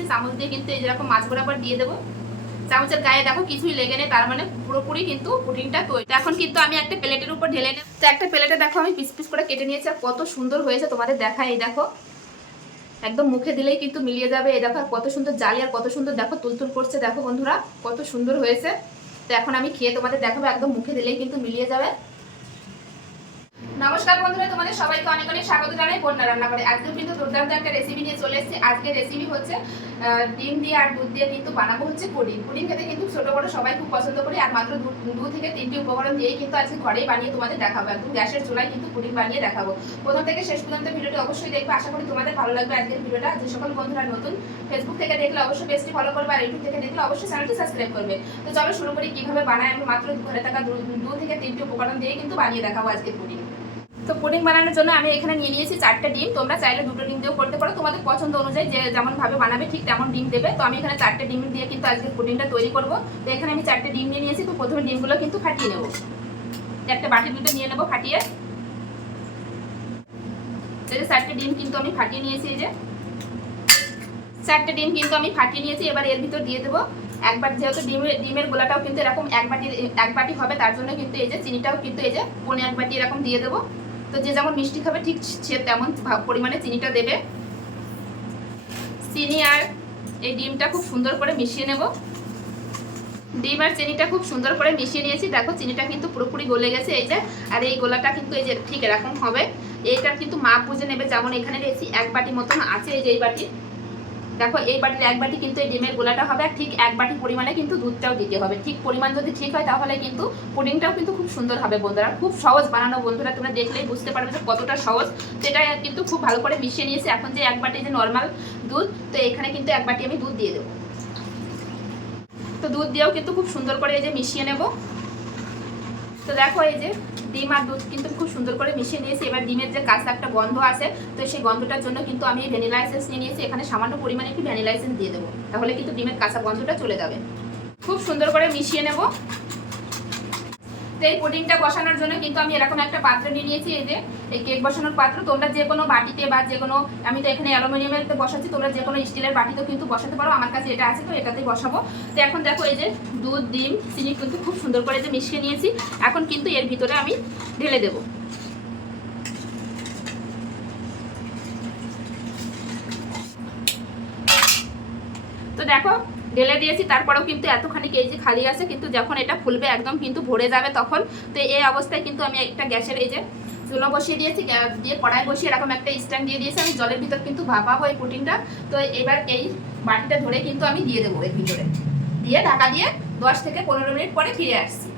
নিয়েছি চামচ দিয়ে কিন্তু এই যেরকম মাছ বরাবর দিয়ে দেবো। চামচের গায়ে দেখো কিছুই লেগে নেই, তার মানে পুরোপুরি কিন্তু পুডিংটা তৈরি। এখন কিন্তু আমি একটা প্লেটের উপর ঢেলে নেব। তো একটা প্লেটে দেখো আমি পিস পিস করে কেটে নিয়েছি, আর কত সুন্দর হয়েছে তোমাদের দেখা এই দেখো। একদম মুখে দিলেই কিন্তু মিলিয়ে যাবে, এই দেখো আর কত সুন্দর জালি, আর কত সুন্দর দেখো তুলতুল করছে, দেখো বন্ধুরা, কত সুন্দর হয়েছে। তো এখন আমি খেয়ে তোমাদের দেখাবো, একদম মুখে দিলেই কিন্তু মিলিয়ে যাবে। নমস্কার বন্ধুরা, তোমাদের সবাইকে অনেক অনেক স্বাগত জানাই বন্যা রান্না করে আজকেও কিন্তু দুর্দান্ত একটা রেসিপি নিয়ে চলে এসেছি। আজকের রেসিপি হচ্ছে ডিম দিয়ে আর দুধ দিয়ে কিন্তু বানাবো হচ্ছে পুডিং। পুডিং খেতে কিন্তু ছোট বড় সবাই খুব পছন্দ করি, আর মাত্র দু থেকে তিনটি উপকরণ দিয়েই কিন্তু আজকে ঘরেই বানিয়ে তোমাদের দেখাবো। একদম গ্যাসের চুলায় কিন্তু পুডিং বানিয়ে দেখাবো। প্রথম থেকে শেষ পর্যন্ত ভিডিওটি অবশ্যই দেখবে। আশা করি তোমাদের ভালো লাগবে আজকের ভিডিওটা। যে সকল বন্ধুরা নতুন ফেসবুক থেকে দেখলে অবশ্যই পেজটি ফলো করবে, আর ইউটিউব থেকে দেখলে অবশ্যই চ্যানেলটি সাবস্ক্রাইব করবে। তো চলো শুরু করি কীভাবে বানায়। আমি মাত্র ঘরে থাকা দু থেকে তিনটি উপকরণ দিয়ে কিন্তু বানিয়ে দেখাবো আজকে পুডিং। তো পুডিং বানানোর জন্য আমি এখানে নিয়ে নিয়েছি চারটে ডিম। তোমরা চাইলে দুটো ডিম দিয়েও করতে পারো। তোমাদের পছন্দ অনুযায়ী যে যেমন ভাবে বানাবে ঠিক তেমন ডিম দেবে। তো আমি এখানে চারটে ডিম দিয়ে কিন্তু আজকে পুডিংটা তৈরি করব। তো এখানে আমি চারটে ডিম নিয়ে নিয়েছি। তো প্রথমে ডিমগুলো কিন্তু ফাটিয়ে নেব। একটা বাটির ভিতরে নিয়ে নেব ফাটিয়ে। চারটে ডিম কিন্তু আমি ফাটিয়ে নিয়েছি এই যে। চারটে ডিম কিন্তু আমি ফাটিয়ে নিয়েছি। এবার এর ভিতর দিয়ে দেবো একবার যেহেতু ডিমের ডিমের গোলাটাও কিন্তু এরকম এক বাটি এক বাটি হবে, তার জন্য কিন্তু এই যে চিনিটাও কিন্তু এই যে পনে এক বাটি এরকম দিয়ে দেবো। তো যে যেমন মিষ্টি খাবে, ঠিক সে তেমন পরিমাণে চিনিটা দেবে। চিনি আর এই ডিমটা খুব সুন্দর করে মিশিয়ে নেব। ডিম আর চিনিটা খুব সুন্দর করে মিশিয়ে নিয়েছি। দেখো, চিনিটা কিন্তু পুরোপুরি গলে গেছে এই যে, আর এই গোলাটা কিন্তু এই যে ঠিক এরকম হবে। এইটার কিন্তু মাপ বুঝে নেবে যেমন এখানে রয়েছি এক বাটি মতন আছে এই যে এই বাটি। দেখো, এই বাটির এক বাটি কিন্তু এই ডিমের গোলাটা হবে আর ঠিক এক বাটি পরিমাণে কিন্তু দুধটাও দিতে হবে। ঠিক পরিমাণ যদি ঠিক হয় তাহলে কিন্তু পুডিংটাও কিন্তু খুব সুন্দর হবে বন্ধুরা। খুব সহজ বানানো বন্ধুরা, তোমরা দেখলেই বুঝতে পারবে যে কতটা সহজ। সেটা কিন্তু খুব ভালো করে মিশিয়ে নিয়েছি। এখন যে এক বাটি যে নর্মাল দুধ, তো এখানে কিন্তু এক বাটি আমি দুধ দিয়ে দেবো। তো দুধ দিয়েও কিন্তু খুব সুন্দর করে এই যে মিশিয়ে নেব। তো দেখো এই যে ডিম আর দুধ কিন্তু খুব সুন্দর করে মিশিয়ে নিয়েছি। এবার ডিমের যে কাঁচা একটা গন্ধ আছে, তো সেই গন্ধটার জন্য কিন্তু আমি ভ্যানিলা এসেন্স নিয়ে নিয়েছি। এখানে সামান্য পরিমাণে একটু ভ্যানিলা এসেন্স দিয়ে দেবো। তাহলে কিন্তু ডিমের কাঁচা গন্ধটা চলে যাবে। খুব সুন্দর করে মিশিয়ে নেব। এই পুডিংটা বসানোর জন্য কিন্তু আমি এরকম একটা পাত্র নিয়ে নিয়েছি, এই যে, এই কেক বসানোর পাত্র। তোমরা যে কোনো বাটিতে বা যে কোনো আমি তো এখানে অ্যালুমিনিয়ামের বসাচ্ছি, তোমরা যে কোনো স্টিলের বাটিতেও কিন্তু বসাতে পারো। আমার কাছে এটা আছে, তো এটাতেই বসাবো। তো এখন দেখো এই যে দুধ, ডিম, চিনি কিন্তু খুব সুন্দর করে যে মিশিয়ে নিয়েছি। এখন কিন্তু এর ভিতরে আমি ঢেলে দেবো। তো দেখো ঢেলে দিয়েছি, তারপরেও কিন্তু এতখানি কেজি খালি আছে, কিন্তু যখন এটা ফুলবে একদম কিন্তু ভরে যাবে তখন। তো এই অবস্থায় কিন্তু আমি একটা গ্যাসের এই যে চুলো বসিয়ে দিয়েছি দিয়ে কড়াই বসিয়ে এরকম একটা স্ট্যান্ড দিয়ে দিয়েছি, আমি জলের ভিতর কিন্তু ভাপাবো এই প্রোটিনটা তো এবার এই বাটিটা ধরে কিন্তু আমি দিয়ে দেবো এর ভিতরে। দিয়ে ঢাকা দিয়ে দশ থেকে পনেরো মিনিট পরে ফিরে আসছি।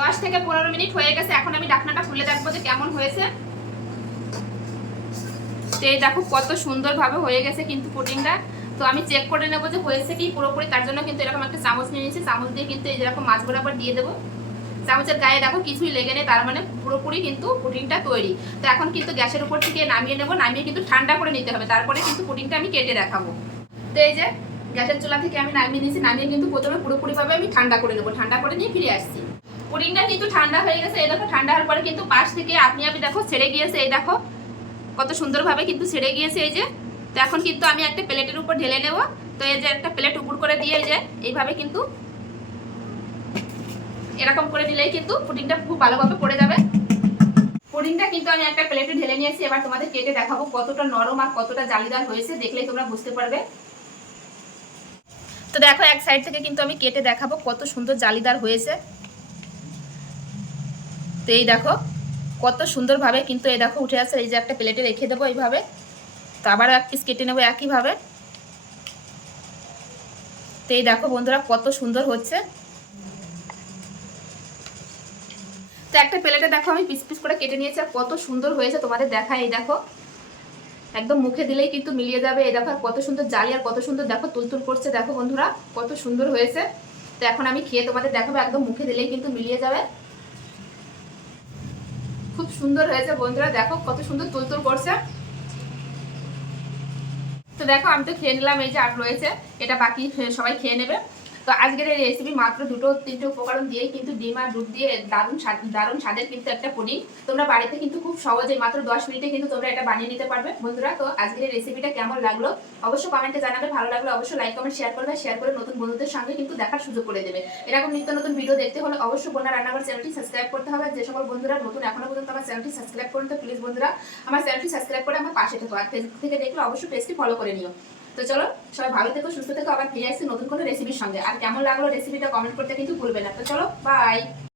দশ থেকে পনেরো মিনিট হয়ে গেছে, এখন আমি ঢাকনাটা খুলে দেখব যে কেমন হয়েছে। তো এই দেখো কত সুন্দরভাবে হয়ে গেছে কিন্তু পুডিংটা তো আমি চেক করে নেব যে হয়েছে কি পুরোপুরি, তার জন্য কিন্তু এরকম একটা চামচ নিয়ে নিয়েছি। চামচ দিয়ে কিন্তু এই যেরকম মাছ বরাবর দিয়ে দেবো। চামচের গায়ে দেখো কিছুই লেগে নেই, তার মানে পুরোপুরি কিন্তু পুডিংটা তৈরি। তো এখন কিন্তু গ্যাসের উপর থেকে নামিয়ে নেব, নামিয়ে কিন্তু ঠান্ডা করে নিতে হবে। তারপরে কিন্তু পুডিংটা আমি কেটে দেখাবো। তো এই যে গ্যাসের চুলা থেকে আমি নামিয়ে নিয়েছি, নামিয়ে কিন্তু প্রথমে পুরোপুরিভাবে আমি ঠান্ডা করে নেব। ঠান্ডা করে নিয়ে ফিরে আসছি। পুডিংটা কিন্তু ঠান্ডা হয়ে গেছে, এই দেখো ঠান্ডা হওয়ার পরে কিন্তু পাশ থেকে আপনি আপনি দেখো ছেড়ে গিয়েছে, এই দেখো। কত সুন্দরভাবে কিন্তু ছেড়ে গিয়েছে, এই যে তো এখন কিন্তু আমি একটা প্লেটের উপর ঢেলে নেব। তো এই যে একটা প্লেট উপর করে দিয়ে যে, এইভাবে কিন্তু এরকম করে দিলেই কিন্তু পুডিংটা খুব ভালোভাবে পড়ে যাবে। পুডিংটা কিন্তু আমি একটা প্লেটে ঢেলে নিয়েছি। এবার তোমাদের কেটে দেখাবো কতটা নরম আর কতটা জালিদার হয়েছে। দেখলেই তোমরা বুঝতে পারবে। তো দেখো, এক সাইড থেকে কিন্তু আমি কেটে দেখাবো কত সুন্দর জালিদার হয়েছে। তো এই দেখো, কত সুন্দরভাবে কিন্তু এই দেখো উঠে আসছে। এই যে একটা প্লেটে রেখে দেবো এইভাবে। তো আবার এক পিস কেটে নেব একইভাবে। তো এই দেখো বন্ধুরা কত সুন্দর হচ্ছে। তো একটা প্লেটে দেখো আমি পিস পিস করে কেটে নিয়েছি আর কত সুন্দর হয়েছে তোমাদের দেখা, এই দেখো। একদম মুখে দিলেই কিন্তু মিলিয়ে যাবে, এই দেখো আর কত সুন্দর জালি আর কত সুন্দর দেখো তুলতুল করছে, দেখো বন্ধুরা কত সুন্দর হয়েছে। তো এখন আমি খেয়ে তোমাদের দেখাবো, একদম মুখে দিলেই কিন্তু মিলিয়ে যাবে। খুব সুন্দর হয়েছে বন্ধুরা, দেখো কত সুন্দর তুলতুল করছে। তো দেখো, আমি তো খেয়ে নিলাম, এই যে আর রয়েছে, এটা বাকি, সবাই খেয়ে নেবে। তো আজকের এই রেসিপি মাত্র দুটো, তিনটে উপকরণ দিয়ে কিন্তু ডিম আর দুধ দিয়ে দারুণ দারুণ স্বাদের কিন্তু একটা পুডিং। তোমরা বাড়িতে কিন্তু খুব সহজে মাত্র দশ মিনিটে কিন্তু তোমরা এটা বানিয়ে নিতে পারবে। বন্ধুরা, তো আজকের এই রেসিপিটা কেমন লাগল? অবশ্যই কমেন্টে জানাবে, ভালো লাগল অবশ্যই লাইক কমেন্ট শেয়ার করবে। শেয়ার করে নতুন বন্ধুদের সঙ্গে কিন্তু দেখার সুযোগ করে দেবে। এরকম নিত্য নতুন ভিডিও দেখতে হলে অবশ্যই বোনা রান্নাঘর চ্যানেলটি সাবস্ক্রাইব করতে হবে। যে সকল বন্ধুরা নতুন এখনও পর্যন্ত আমার চ্যানেলটি সাবস্ক্রাইব করুন, তো প্লিজ বন্ধুরা, আমার চ্যানেলটি সাবস্ক্রাইব করে আমার পাশে থেকো। আর ফেসবুক থেকে দেখলে অবশ্যই পেজটি ফলো করে নিও। তো চলো, সবাই ভালো থেকো, সুস্থ থেকো, আবার ফিরে আসছি নতুন কোনো রেসিপির সঙ্গে। আর কেমন লাগল রেসিপিটা কমেন্ট করতে কিন্তু ভুলবে না। তো চলো বাই